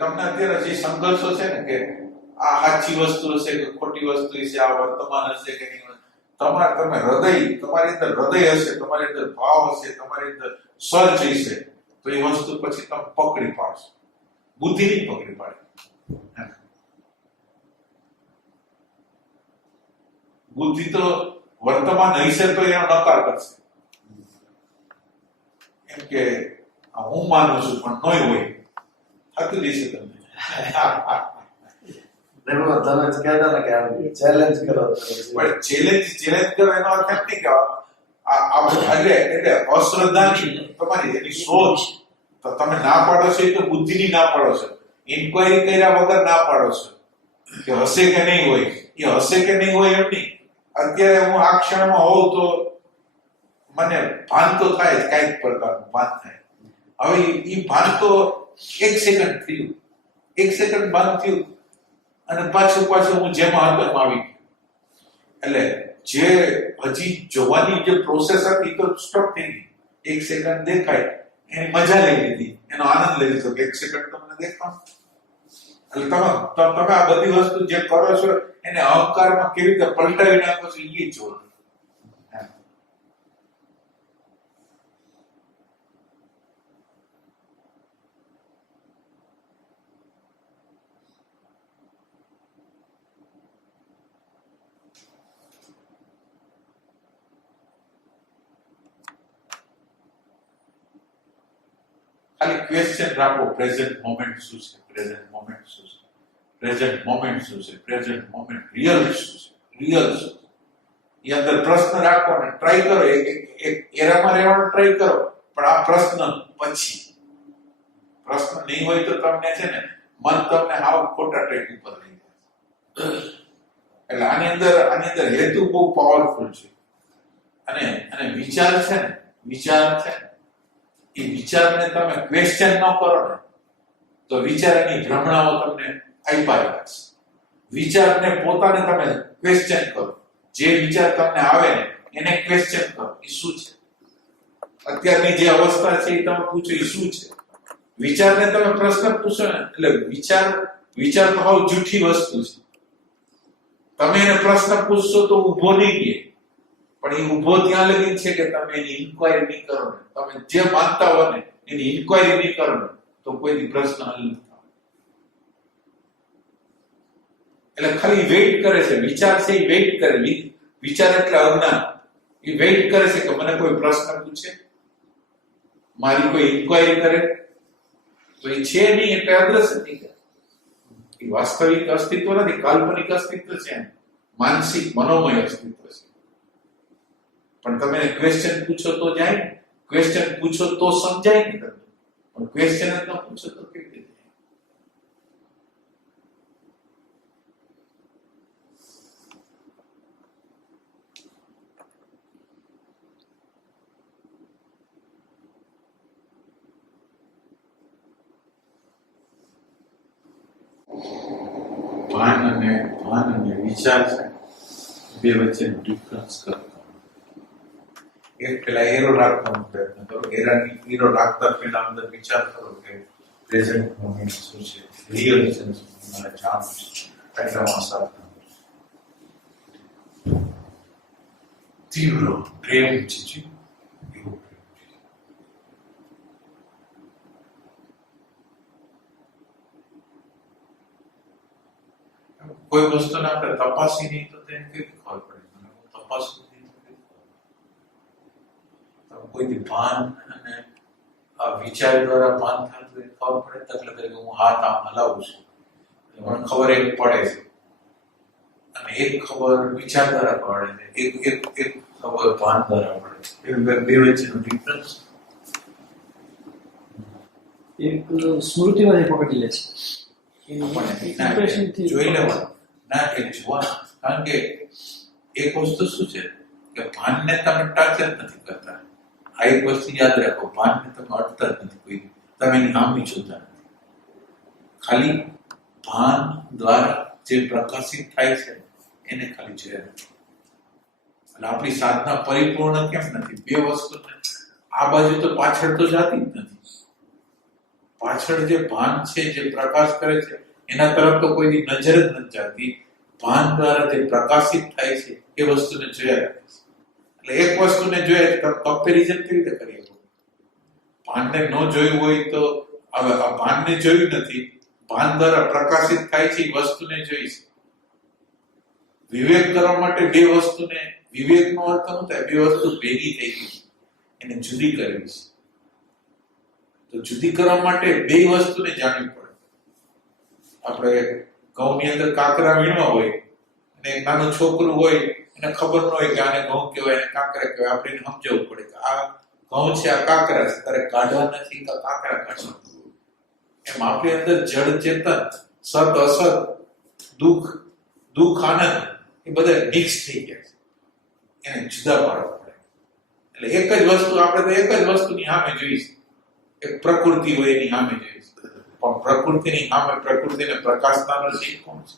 તમને અત્યારે જે સંઘર્ષો છે ને કે આ સાચી વસ્તુ હશે કે ખોટી વસ્તુ છે આ વર્તમાન હશે કે નહીં, તમારા તમે હૃદય, તમારી અંદર હૃદય હશે, તમારી અંદર ભાવ હશે, તમારી અંદર સર્ચ હશે, તો એ વસ્તુ પછી તમે પકડી પાડશો. બુદ્ધિ નહીં પકડી પાડે. બુદ્ધિ તો વર્તમાન હશે તો એનો નકાર કરશે. એમ કે હું માનું છું, પણ નોય હોય. થતું દેશે તમને. દેવો તમે કહેતા ને કે ચેલેન્જ કરો પણ ચેલેન્જ ચેલેન્જ કરો એનો અર્થ એમ નહીં કે એટલે એટલે અશ્રદ્ધાની તમારી એની સોચ. તો તમે ના પાડો છો એ તો બુદ્ધિની ના પાડો છો. ઇન્ક્વાયરી કર્યા વગર ના પાડો છો. કે હશે કે નહીં હોય. એ હશે કે નહીં હોય એમ નહીં. અત્યારે હું આ ક્ષણમાં હોઉં તો મને ભાન તો થાય જ કાંઈક પ્રકારનું ભાન થાય. હવે એ ભાન તો એક સેકન્ડ થયું. એક સેકન્ડ બંધ થયું. અને પાછું પાછું હું જેમાં હતો આવી એટલે જે હજી જોવાની જે પ્રોસેસ હતી તો સ્ટોપ થઈ ગઈ. એક સેકન્ડ દેખાય. એની મજા લઈ લીધી. એનો આનંદ લઈ લીધો એક સેકન્ડ તમને દેખાવ એટલે તમે તમે આ બધી વસ્તુ જે કરો છો, એને અહંકારમાં કેવી રીતે પલટાવી નાખો છો એ જોવાનું એમ. ખાલી ક્વેશ્ચન રાખો. પ્રેઝન્ટ મોમેન્ટ શું છે? પ્રેઝન્ટ મોમેન્ટ શું છે? પ્રેઝન્ટ મોમેન્ટ શું છે? પ્રેઝન્ટ મોમેન્ટ રિયલ શું છે. રિયલ શું છે એ અંદર પ્રશ્ન રાખો અને ટ્રાય કરો. એક એરામાં રહેવાનો ટ્રાય કરો. પણ આ પ્રશ્ન પછી. પ્રશ્ન નહીં હોય તો તમને છે ને, મન તમને હાવ ખોટા ટ્રેક ઉપર લઈ જાય એટલે આની અંદર આની અંદર હેતુ બહુ પાવરફુલ છે. અને અને વિચાર છે ને, વિચાર છે ને એ વિચારને તમે ક્વેશ્ચન ન કરો ને, તો વિચારની ભ્રમણાઓ તમને આપ્યા રાખશે વિચારને પોતાને તમે ક્વેશ્ચન કરો. જે વિચાર તમને આવે ને, એને ક્વેશ્ચન કરો. એ શું છે? અત્યારની જે અવસ્થા છે એ તમે પૂછો, એ શું છે? વિચારને તમે પ્રશ્ન પૂછો ને, એટલે વિચાર વિચાર તો બહુ જૂઠી વસ્તુ છે. તમે એને પ્રશ્ન પૂછશો તો ઊભો નહીં ગયે પણ એ ઊભો ત્યાં લગી છે કે તમે એની ઇન્ક્વાયરી નહીં કરો ને. તમે જે માનતા હો ને, એની ઇન્ક્વાયરી નહીં કરો ને, તો કોઈ દી પ્રશ્ન હલ નહીં થાય. એટલે ખાલી વેઇટ કરે છે, વિચાર છે એ વેઇટ કરે. વિ- વિચાર એટલે અજ્ઞાન. એ વેઇટ કરે છે કે મને કોઈ પ્રશ્ન પૂછે? મારી કોઈ ઇન્ક્વાયરી કરે? તો એ છે નહીં એટલે અદ્રશ્ય થઈ જાય એ વાસ્તવિક અસ્તિત્વ નથી, કાલ્પનિક અસ્તિત્વ છે એમ. માનસિક, મનોમય અસ્તિત્વ છે. પણ તમે ક્વેશ્ચન પૂછો તો જાય ને ક્વેશ્ચન પૂછો તો સમજાય ને તમને. પણ ક્વેશ્ચન જ ન પૂછો તો કેવી રીતે જાય? ભાન અને ભાન અને વિચાર છે. બે વચ્ચેનો ડિફરન્સ કરતો એક પેલા એરો રાખવાનો પ્રયત્ન કરો એરાની એરો રાખતા પેલા અંદર વિચાર કરો કે પ્રેઝન્ટ મોમેન્ટ શું છે? રિયલ છે. મને જાણવું છે. એટલામાં તીવ્ર પ્રેમ છે એવો. કોઈ વસ્તુને આપણે તપાસી નહીં તો તેને કેવી ખબર પડે? તપાસ કોઈ ભાન અને આ વિચાર દ્વારા ભાન થતું હોય ખબર પડે દાખલા તરીકે હું હાથ આમ હલાવું છું. મને ખબર એક પડે છે. અને એક ખબર વિચાર દ્વારા પડે છે. એક એક એક ખબર ભાન દ્વારા પડે છે. એ બે- વચ્ચેનો ડિફરન્સ એક સ્મૃતિમાંથી પકડી લે છે. જોઈ લેવાનું. ના કે જોવાનું. કારણ કે એક વસ્તુ શું છે? કે ભાનને તમે ટચ જ નથી કરતા. આ એક વસ્તુ યાદ રાખો ભાનને તમે અડતા જ નથી કોઈ તમે એની હામી જોતા નથી. ખાલી ભાન દ્વારા જે પ્રકાશિત થાય છે, એને ખાલી જોયા નથી અને આપણી સાધના પરિપૂર્ણ કેમ નથી? બે વસ્તુ આ બાજુ તો પાછળ તો જાતી જ નથી. પાછળ જે ભાન છે, જે પ્રકાશ કરે છે, એના તરફ તો કોઈની નજર જ નથી જાતી. ભાન દ્વારા જે પ્રકાશિત થાય છે, એ વસ્તુને જોયા રાખે એટલે એક વસ્તુને જોઈએ કમ્પેરિઝન કેવી રીતે કરી શકો ભાનને ન જોયું હોય તો હવે આ ભાનને જોયું નથી. ભાન દ્વારા પ્રકાશિત થાય છે વસ્તુને જોઈ છે. વિવેક કરવા માટે બે વસ્તુને, વિવેકનો અર્થ શું થાય? બે વસ્તુ ભેગી થઈ ગઈ. એને જુદી કરવી છે. તો જુદી કરવા માટે બે વસ્તુને જાણવી પડે. આપણે ઘઉંની અંદર કાકરા વીણવા હોય અને એક નાનું છોકરું હોય એને ખબર ન હોય કે આને ઘઉં કહેવાય, એને કાંકરા કહેવાય. આપણે એને સમજાવવું પડે કે આ ઘઉં છે, આ કાંકરા છે. તારે કાઢવા નથી તો કાંકરા કાઢવા એમ આપણી અંદર જળ ચેતન, સત અસત, દુઃખ દુઃખ, આનંદ એ બધા મિક્સ થઈ ગયા છે. એને જુદા પાડવા પડે. એટલે એક જ વસ્તુ, આપણે તો એક જ વસ્તુની સામે જોઈશું એક પ્રકૃતિ હોય એની સામે જોઈશું પણ પ્રકૃતિની સામે, પ્રકૃતિને પ્રકાશનારો છે કોણ છે?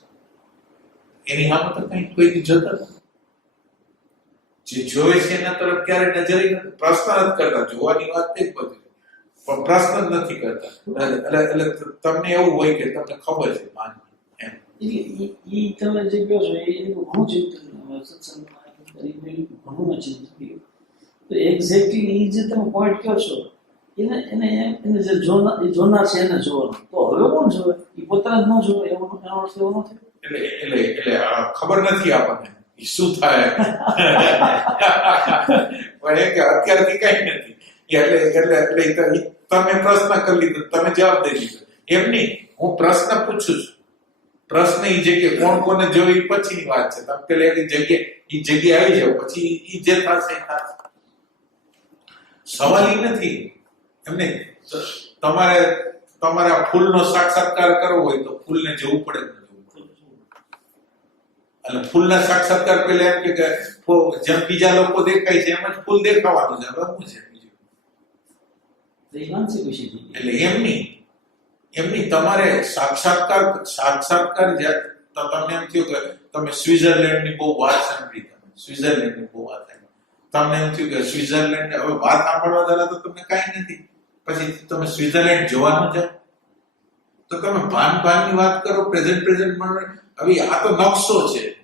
એની સામે તો કંઈ કોઈ જતા નથી. જે જોવે છે એના તરફ ક્યારે નજર પ્રશ્ન નથી કરતા. જોવાની વાત તે જ બધી. પણ પ્રશ્ન નથી કરતા. એટલે એટલે તમને એવું હોય કે તમને ખબર છે માન એમ. એટલે ઈ તમે જે કહો છો એ ઘણું ચિંતન સત્સંગમાં ઘણું ચિંતન કર્યું તો એક્ઝેક્ટલી એ જે તમે પોઈન્ટ કહો છો એને એને એને જે જોનાર એ જોનાર છે એને જોવાનું. તો હવે કોણ જોવે? એ પોતાને જ ન જોવે. એવો એનો અર્થ એવો નથી. એટલે એટલે એટલે ખબર નથી આપણને. શું થાય? પણ એ કે અત્યારથી કઈ નથી. એટલે એટલે એટલે તમે પ્રશ્ન કરી લીધો, તમે જવાબ દઈ દીધો. એમ નહીં, હું પ્રશ્ન પૂછું છું. પ્રશ્ન એ જગ્યા કોણ કોને પછી પછીની વાત છે. તમે પેલા એની જગ્યા એ જગ્યા આવી જાવ પછી ઈ જે થશે એ થશે. સવાલ એ નથી. એમને તમારે, તમારા ફૂલનો સાક્ષાત્કાર કરવો હોય તો ફૂલને જવું જોવું પડે. એટલે ફૂલના સાક્ષાત્કાર પેલા એમ કે જેમ બીજા લોકો દેખાય છે એમ જ ફૂલ દેખાવાનું છે. હવે શું છે બીજું. એટલે એમની એમની તમારે સાક્ષાત્કાર સાક્ષાત્કાર જ્યાં તો તમને એમ થયું કે તમે સ્વિટરલેન્ડની બહુ વાત સાંભળી તમે. સ્વિટરલેન્ડની બહુ વાત સાંભળી. તમને એમ થયું કે સ્વિટરલેન્ડ હવે વાત સાંભળવા દ્વારા તો તમને કાંઈ નથી. પછી તમે સ્વિટરલેન્ડ જોવાનું જાઓ તો તમે ભાન ભાનની વાત કરો પ્રેઝન્ટ પ્રેઝન્ટ હવે આ તો નકશો છે.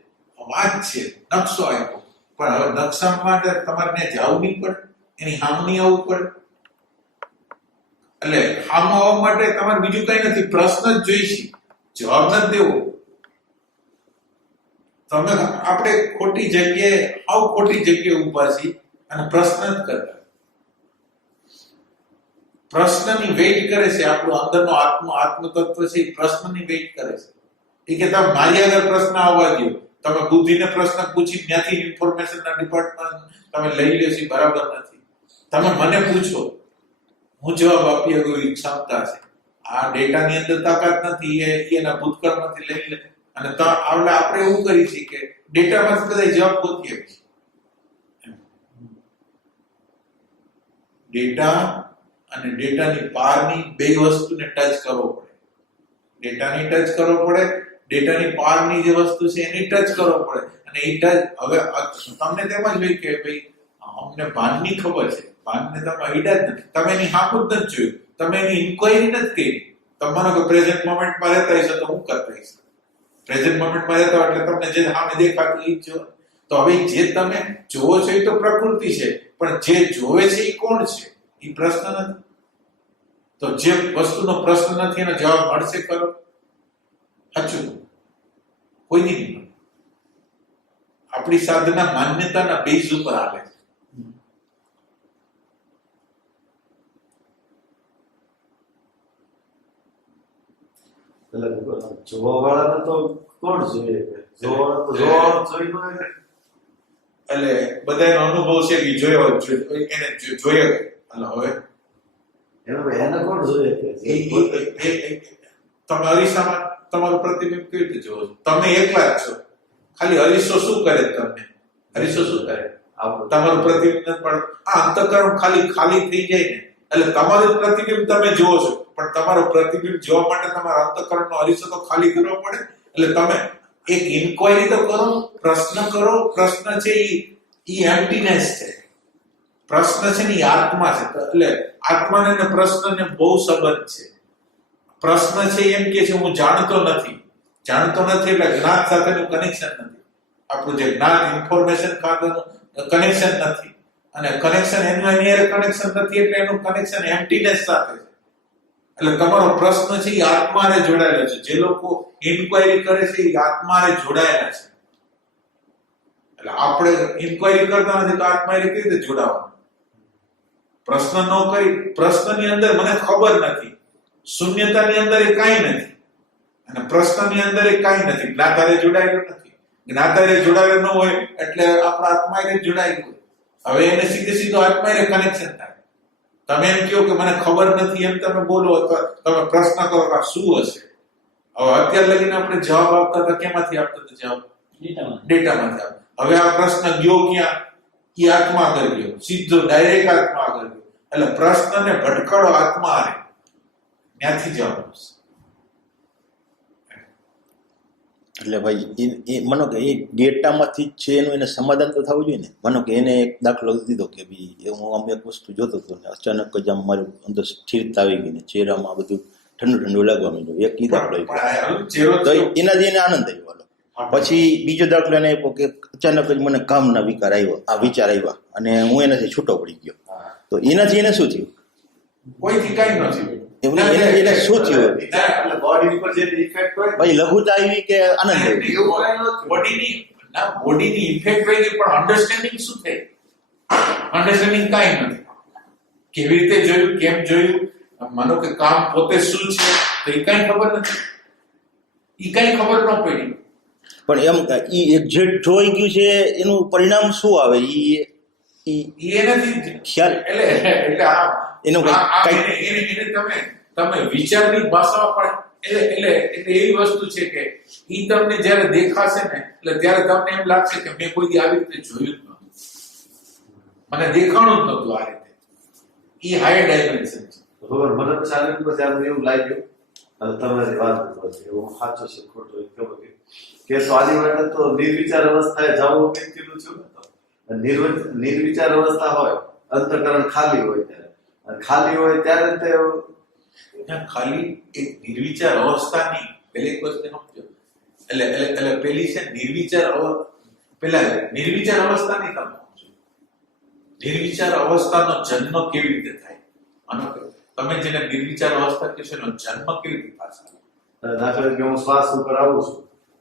વાત છે નકશો આપ્યો. પણ હવે નકશા માટે તમારે જવું નહીં પડે. એની હામની આવવું પડે. એટલે હામ આવવા માટે તમારે બીજું કઈ નથી, પ્રશ્ન જ જોઈશે. જવાબ નથી દેવો. તમે આપણે ખોટી જગ્યાએ, આવ ખોટી જગ્યાએ ઊભા છીએ અને પ્રશ્ન જ કરતા. પ્રશ્નની વેઇટ કરે છે, આપણું અંદરનો આત્મ, આત્મતત્વ છે, એ પ્રશ્નની વેઇટ કરે છે. એ કે તમે મારી આગળ પ્રશ્ન આવવા દો તમે બુદ્ધિને પ્રશ્ન પૂછી ત્યાંથી ઇન્ફોર્મેશનના ડિપાર્ટમેન્ટ તમે લઈ લેશી બરાબર નથી. તમે મને પૂછો, હું જવાબ આપી એવી ક્ષમતા છે. આ ડેટાની અંદર તાકાત નથી, એ એના ભૂતકાળમાંથી લઈ લે. અને એટલે આપણે એવું કરી છીએ કે ડેટામાંથી બધા જવાબ ગોતીએ ડેટા અને ડેટાની પારની બે વસ્તુને ટચ કરવો પડે. ડેટાની ટચ કરવો પડે ડેટાની પારની જે વસ્તુ છે એની ટચ કરવો પડે. અને એ ટચ હવે તમને તેમ જ હોય કે ભાઈ અમને ભાનની ખબર છે. ભાનને તમે આઈડિયા જ નથી. તમે એની હાકું જ નથી જોયું તમે એની ઇન્ક્વાયરી નથી કરી. તમારો કે પ્રેઝન્ટ મોમેન્ટમાં રહેતા હશો તો હું કરતા હશે પ્રેઝન્ટ મોમેન્ટમાં રહેતા એટલે તમને જે સામે દેખાતું એ જ તો હવે જે તમે જોવો છો એ તો પ્રકૃતિ છે. પણ જે જોવે છે એ કોણ છે? એ પ્રશ્ન નથી. તો જે વસ્તુનો પ્રશ્ન નથી એનો જવાબ મળશે ખરો? સાચું? કોઈ નહીં. આપણી સાધના માન્યતાના બેઝ ઉપર આવે છે. એટલે જોવા વાળાને તો કોણ જોઈએ? જોવા તો જોવા જોઈ. એટલે બધાનો અનુભવ છે કે જોયો એને જોયો અને હવે એનું એને કોણ જોઈએ કે? એ- એ- એ- એ- તમે અરીસામાં તમારું પ્રતિબિંબ કેવી રીતે જોવો તમે એકલા જ છો. ખાલી અરીસો શું કરે તમને? અરીસો શું કરે? તમારું પ્રતિબિંબ પણ આ અંતકરણ ખાલી ખાલી થઈ જાય ને. એટલે તમારું પ્રતિબિંબ તમે જુઓ છો. પણ તમારું પ્રતિબિંબ જોવા માટે તમારા અંતકરણનો અરીસો તો ખાલી કરવો પડે. એટલે તમે એક ઇન્ક્વાયરી તો કરો, પ્રશ્ન કરો. પ્રશ્ન છે એ એમ્પ્ટીનેસ છે. પ્રશ્ન છે ને આત્મા છે. એટલે આત્માને પ્રશ્નને બહુ સંબંધ છે. પ્રશ્ન છે એમ કે છે, હું જાણતો નથી. જાણતો નથી એટલે જ્ઞાત સાથેનું કનેક્શન નથી. આપણું જે જ્ઞાત ઇન્ફોર્મેશન ખાતેનું કનેક્શન નથી. અને કનેક્શન એનું એની કનેક્શન નથી એટલે એનું કનેક્શન એમ્પટીનેસ સાથે છે. એટલે તમારો પ્રશ્ન છે, એ આત્માને જોડાયેલો છે. જે લોકો ઇન્ક્વાયરી કરે છે, એ આત્માને જોડાયેલા છે. એટલે આપણે ઇન્ક્વાયરી કરતા નથી તો આત્મા એ કેવી રીતે જોડાવાનું? પ્રશ્ન ન કરી, પ્રશ્નની અંદર મને ખબર નથી. શૂન્યતાની અંદર એ કાંઈ નથી. અને પ્રશ્નની અંદર એ કાંઈ નથી. જ્ઞાતારે જોડાયેલું નથી. જ્ઞાતારે જોડાયેલું ન હોય એટલે આપણા આત્માએ જોડાયેલું હોય. હવે એને સીધે સીધો આત્મા એને કનેક્શન થાય. તમે એમ કહો કે મને ખબર નથી એમ તમે બોલો અથવા તમે પ્રશ્ન કરો કે શું હશે? હવે અત્યાર લગીને આપણે જવાબ આપતા હતા કેમાંથી આપતા હતા જવાબ? ડેટામાં ડેટામાંથી આપતા હવે આ પ્રશ્ન ગયો ક્યાં? એ આત્મા આગળ ગયો. સીધો ડાયરેક્ટ આત્મા આગળ ગયો. એટલે પ્રશ્નને ભટકાડો આત્મા આરે ત્યાંથી જવાબ આવશે એટલે ભાઈ એ- માનો કે એ ડેટામાંથી જ છે એનું એને સમાધાન તો થવું જોઈએ ને? માનો કે એને એક દાખલો દીધો કે ભાઈ હું અમે એક વસ્તુ જોતો હતો ને અચાનક જ આમ મારી અંદર સ્થિરતા આવી ગઈ ને ચહેરામાં બધું ઠંડુ ઠંડુ લાગવા માંડ્યું. એક ઈ દાખલો તો એનાથી એને આનંદ આવ્યો. પછી બીજો દાખલો એને આપ્યો કે અચાનક જ મને કામના વિકાર આવ્યો આ વિચાર આવ્યા અને હું એનાથી છૂટો પડી ગયો. તો એનાથી એને શું થયું? કોઈથી કઈ ન થયું. એવું નહીં, એને- શું થયું? બોડી ઉપર જે ઇફેક્ટ હોય ભાઈ લઘુતા આવી કે આનંદ આવ્યો. બોડીની ના બોડીની ઇફેક્ટ થઈ ગઈ પણ અન્ડરસ્ટેન્ડિંગ શું થઈ અન્ડરસ્ટેન્ડિંગ કાંઈ નથી. કેવી રીતે જોયું કેમ જોયું? માનો કે કામ પોતે શું છે? તો એ કાંઈ ખબર નથી. એ કાંઈ ખબર ન પડી. પણ એમ ઈ એક્ઝેક્ટ જોઈ ગયું છે એનું પરિણામ શું આવે? એ એ એનાથી ખ્યાલ એટલે એટલે આ એનું કંઈક- એને તમે તમે વિચારની ભાષામાં પણ એટલે એટલે એટલે એવી વસ્તુ છે કે ઈ તમને જ્યારે દેખાશે ને એટલે ત્યારે તમને એમ લાગશે કે મેં કોઈ દી આવી રીતે જોયું જ નહોતું. મને દેખાણું જ નહોતું આ રીતે. ઈ હાઈ ડાયમેન્શન છે. બરોબર મને પછી આની ઉપર એવું લાગ્યું. અને તમારી વાત ઉપર છે. એવું સાચો છે ખોટો એ ખબર કે કે તો માટે તો નિર્વિચાર અવસ્થાએ જવું કંઈક કીધું છું ને તો. નિર્વિચાર અવસ્થા હોય અંતકરણ ખાલી હોય ત્યારે. ખાલી હોય ત્યારે તે ખાલી એક નિર્વિચાર અવસ્થાની પહેલી વસ્તુ સમજો. એટલે એટલે એટલે પેલી છે નિર્વિચાર પેલા નિર્વિચાર અવસ્થાની તમે સમજો. નિર્વિચાર અવસ્થાનો જન્મ કેવી રીતે થાય? કે તમે જેને નિર્વિચાર અવસ્થા કહેશો એનો જન્મ કેવી રીતે થશે દાખલા કે હું શ્વાસ ઉપર આવું છું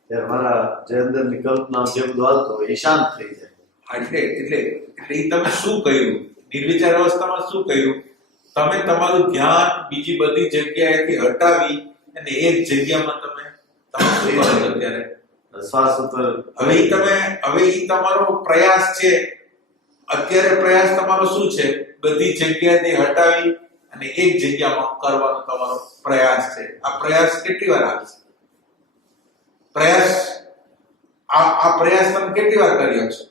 ત્યારે મારા જે અંદરની કલ્પના જેમ દ્વારતો હોય એ શાંત થઈ જાય. એટલે એટલે એટલે તમે શું કહ્યું? નિર્વિચાર અવસ્થામાં શું કર્યું તમે તમારું ધ્યાન બીજી બધી જગ્યાએથી હટાવી અને એક જગ્યામાં તમે તમે શું કરો છો અત્યારે શ્વાસ ઉપર હવે ઈ તમે હવે ઈ તમારો પ્રયાસ છે. અત્યારે પ્રયાસ તમારો શું છે? બધી જગ્યાએથી હટાવી અને એક જગ્યામાં કરવાનો તમારો પ્રયાસ છે. આ પ્રયાસ કેટલી વાર આવશે પ્રયાસ આ આ પ્રયાસ તમે કેટલી વાર કરી શકશો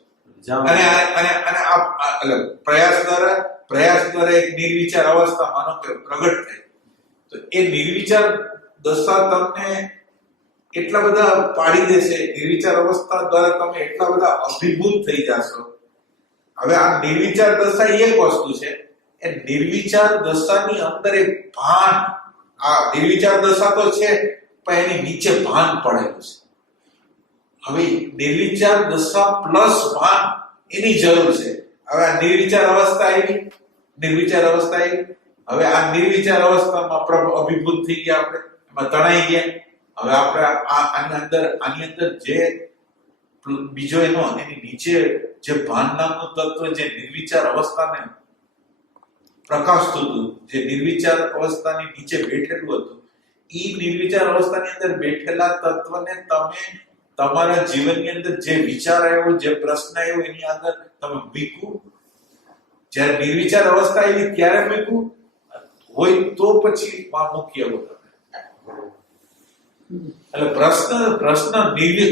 અને અને અને આ પ્રયાસ દ્વારા પ્રયાસ દ્વારા એક નિર્વિચાર અવસ્થા માનો કે પ્રગટ થઈ તો એ નિર્વિચાર દશા તમને એટલા બધા પાડી દેશે, નિર્વિચાર અવસ્થા દ્વારા તમે એટલા બધા અભિભૂત થઈ જશો. હવે આ નિર્વિચાર દશા એક વસ્તુ છે. એ નિર્વિચાર દશાની અંદર એક ભાન. આ નિર્વિચાર દશા તો છે, પણ એની નીચે ભાન પડેલું છે. હવે નિર્વિચાર દશા પ્લસ ભાન એની જરૂર છે. હવે આ નિર્વિચાર અવસ્થા આવી. નિર્વિચાર અવસ્થા આવી. હવે આ નિર્વિચાર અવસ્થામાં પ્રભુ અભિભૂત થઈ ગયા આપણે. એમાં તણાઈ ગયા. હવે આપણે આની અંદર આની અંદર જે બીજો એનો એની નીચે જે ભાન નામનું તત્વ જે નિર્વિચાર અવસ્થાને પ્રકાશતું હતું, જે નિર્વિચાર અવસ્થાની નીચે બેઠેલું હતું, ઈ નિર્વિચાર અવસ્થાની અંદર બેઠેલા તત્વને તમે તમારા જીવનની અંદર જે વિચાર આવ્યો, જે પ્રશ્ન આવ્યો, એની આગળ તમે મીકું. જ્યારે નિર્વિચાર અવસ્થા આવી ત્યારે મીકું. હોય તો પછી મૂકી આવો તમે. એટલે પ્રશ્ન પ્રશ્ન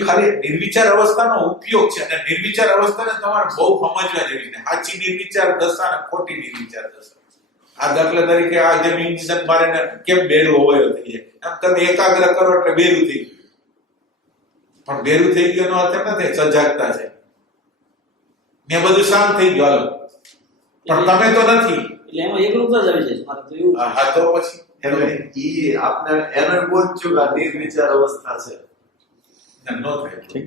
ખાલી નિર્વિચાર અવસ્થાનો ઉપયોગ છે અને નિર્વિચાર અવસ્થાને તમારે બહુ સમજવા જેવી છે. સાચી નિર્વિચાર દશા અને ખોટી નિર્વિચાર દશા. આ દાખલા તરીકે આ જેમ ઇન્જેક્શન મારે કેમ બેરું હોય થઈ જાય? આમ તમે એકાગ્ર કરો એટલે બેરું થઈ ગયું પણ બેરું થઈ ગયો અર્થ એમ નથી સજાગતા છે ને બધું શાંત થઈ ગયું હાલો. પણ તમે તો નથી. એટલે એમાં એકરૂપતા જ આવી જાય છે મારે તો એવું હા તો પછી એમ નહીં. ઈ આપને એનો બોધ જ છું કે આ નિર્વિચાર અવસ્થા છે. ન થાય. ઠીક.